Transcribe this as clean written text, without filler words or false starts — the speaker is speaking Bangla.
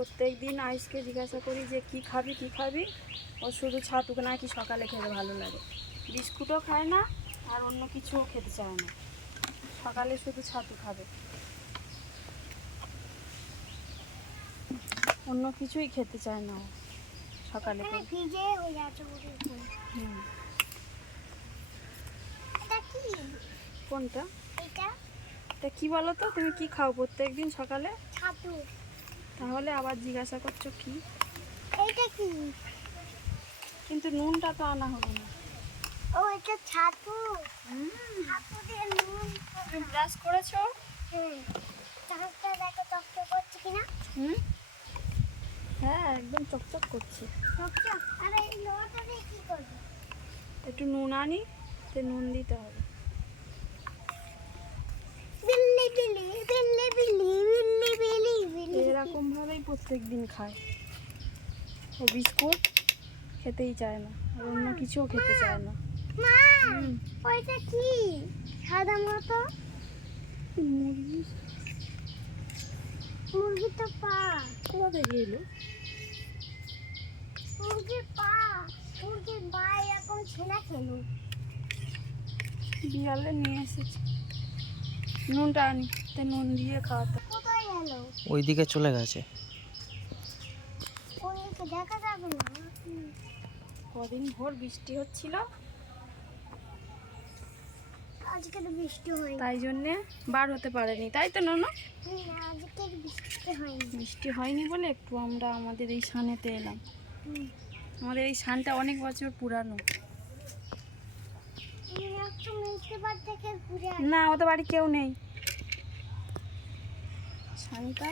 প্রত্যেক দিন আইসকে জিজ্ঞাসা করি যে কি খাবি, ও শুধু ছাতু নাকি সকালে খেতে ভালো লাগে। বিস্কুটও খায় না আর অন্য কিছুও খেতে চায় না, সকালে শুধু ছাতু খাবে, অন্য কিছুই খেতে চায় না ও সকালে। কোনটা এটা কি বলো তো, তুমি কি খাও প্রত্যেক দিন সকালে? ছাতু। তাহলে আবার জিজ্ঞাসা করছো কি? এইটা কি? কিন্তু নুনটা তো আনা হলো না। ও এটা ছাতু। ছাতু দিয়ে নুন। তুমি ব্রাশ করেছো? চামচটা দেখো চকচক করছে কিনা। হ্যাঁ, একদম চকচক করছে। চকচক। আরে এই লোহাটা দিয়ে কি করবে? একটু নুন আনি, তে নুন দিতে হবে। বিল্লি বিল্লি বিল্লি বিল্লি বিল্লি বিল্লি বিল্লি। এরকম ভাবেই প্রত্যেক দিন খায় ও। বিস্কুট খেতেই চায় না আর অন্য কিছুও খেতে চায় না। মা, ওইটা কি? সাদা মতো মুরগি। মুরগির তো পা। কোথা থেকে এলো? মুরগির পা। মুরগির পা এরকম ছেলা খেলো। বিড়ালে নিয়ে এসেছে। নুনটা আনি, তে নুন দিয়ে খাওয়াতে। কোথায় গেল? ওইদিকে চলে গেছে। ওইদিকে দেখা যাবে না। কদিন ভোর বৃষ্টি হচ্ছিল, আজকে তো বৃষ্টি হয়নি। তাই জন্যে বার হতে পারেনি, তাই তো ননু? আজকে বৃষ্টি হয়নি। বৃষ্টি হয়নি বলে একটু আমরা আমাদের এই সানেতে এলাম। আমাদের এই সানটা অনেক বছর পুরানো। না, ওদের বাড়ি কেউ নেই। সানটা